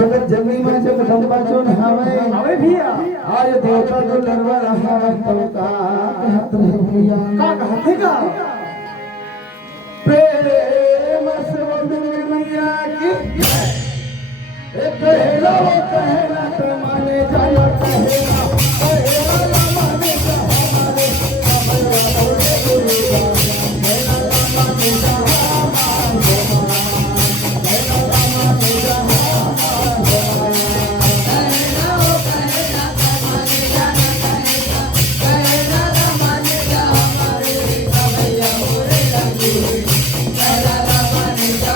जगत जंगली में जब संपाचन हवे भैया आज देवता तो लड़वा रहा तो का कहत रहे भैया का कहते का प्रेम से बोल मैया की एक कहला तो माने जाना कहला कहला माने जा हमारे हमारे गुरुगा कहला माने जा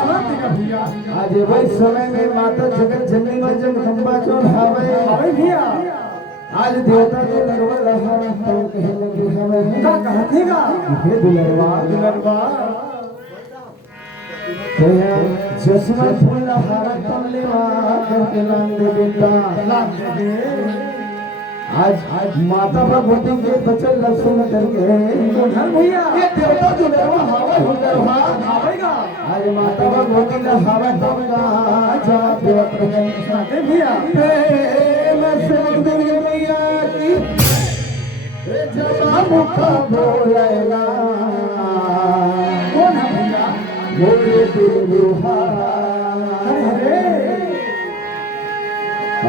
आज वही समय में माता जगत जननी में जब संपाचन हवे भैया आज देवता तो लड़वा रहा तो कहे लगे हवे का कहतेगा हे दुलरवा जसमा फूल हारा तमलेवा करके लान दे बेटा आज माता भगवती के बचन लक्ष्मण करके घर भैया ये देवता जो लड़वा हवा हो गया आवेगा आज माता भगवती ने हवा तब का जा देवता साथे भैया प्रेम से दुर्गे मैया की ए जमा मुखा बोलेला कौन है भैया बोले दुर्गा अरे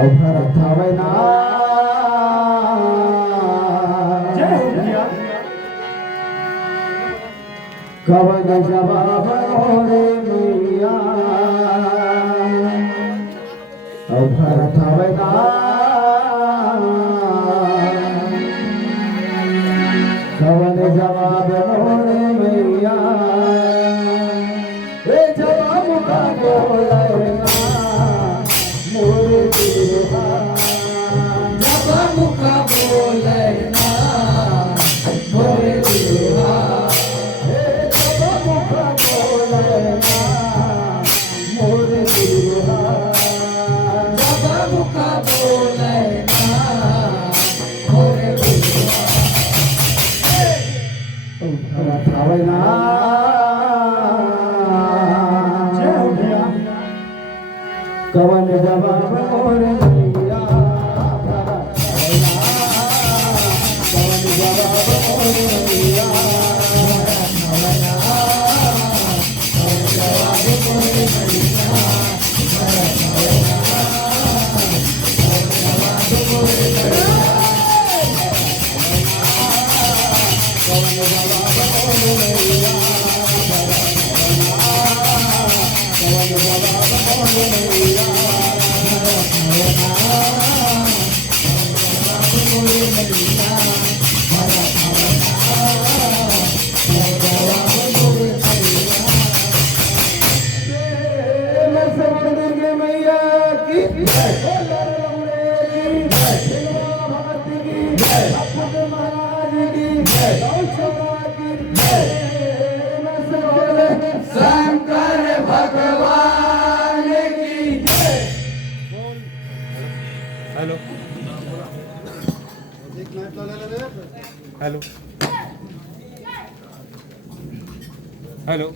अब भरत हवे ना कवन जवाब रे मैया भरत हवेदा कवन जवाब रे मैया ए जवाब का बोलना मोरे देवा जवाब का बोलना मोरे देवा कवन जवाब मोर मैया कवन जवाब मोर मैया कवन जवाब मोर मैया शंकर भगवान की हेलो हेलो हेलो हेलो